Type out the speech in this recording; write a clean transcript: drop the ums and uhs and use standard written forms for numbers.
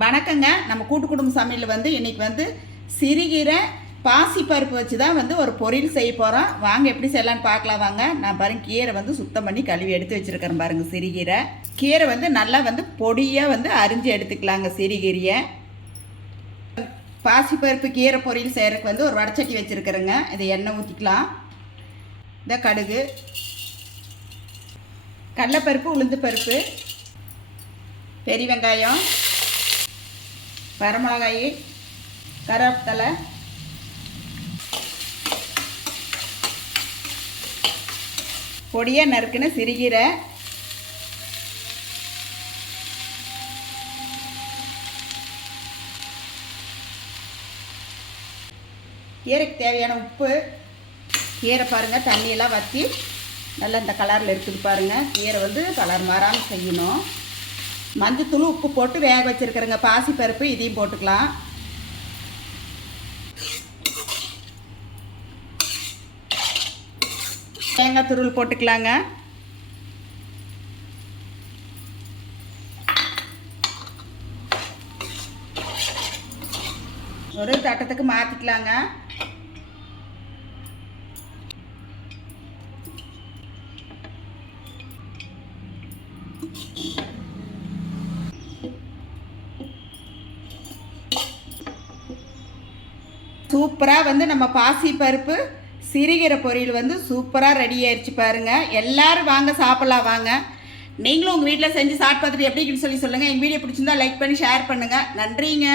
வணக்கங்க. நம்ம கூட்டு குடும்ப சமையல் இன்றைக்கி சிறுகீரை பாசிப்பருப்பு வச்சு தான் ஒரு பொரியல் செய்ய போகிறோம். வாங்க எப்படி செய்யலான்னு பார்க்கலாம் வாங்க. நான் பாருங்கள், கீரை சுத்தம் பண்ணி கழுவி எடுத்து வச்சுருக்கிறேன் பாருங்கள். சிறுகீரை கீரை நல்லா பொடியாக அரிஞ்சு எடுத்துக்கலாங்க. சிறுகீரையை பாசிப்பருப்பு கீரை பொரியல் செய்கிறதுக்கு ஒரு வடச்சட்டி வச்சுருக்கிறேங்க. இதை எண்ணெய் ஊற்றிக்கலாம். இந்த கடுகு, கடலைப்பருப்பு, உளுந்து பருப்பு, பெரிய வெங்காயம், வரமிளகாய், கருவேப்பிலை, பொடியாக நறுக்குன சிறுகீரை, கீரைக்கு தேவையான உப்பு. கீரை பாருங்கள், தண்ணியெல்லாம் வற்றி நல்லா இந்த கலரில் இருக்குது பாருங்கள். கீரை கலர் மாறாமல் செய்யணும். மஞ்சத்தூள், உப்பு போட்டு வேக வச்சுருக்கிறேங்க. பாசிப்பருப்பு இதையும் போட்டுக்கலாம். தேங்காய் துருள் போட்டுக்கலாங்க. ஒரு தட்டத்துக்கு மாற்றிக்கலாங்க. சூப்பராக நம்ம பாசிப்பருப்பு சிறுகீரை பொரியல் சூப்பராக ரெடி ஆயிடுச்சு பாருங்கள். எல்லோரும் வாங்க, சாப்பிட்லாம் வாங்க. நீங்களும் உங்கள் வீட்டில் செஞ்சு சாப்பிட்டு பார்த்துட்டு எப்படின்னு சொல்லி சொல்லுங்கள். எங்கள் வீடியோ பிடிச்சிருந்தா லைக் பண்ணி ஷேர் பண்ணுங்கள். நன்றிங்க.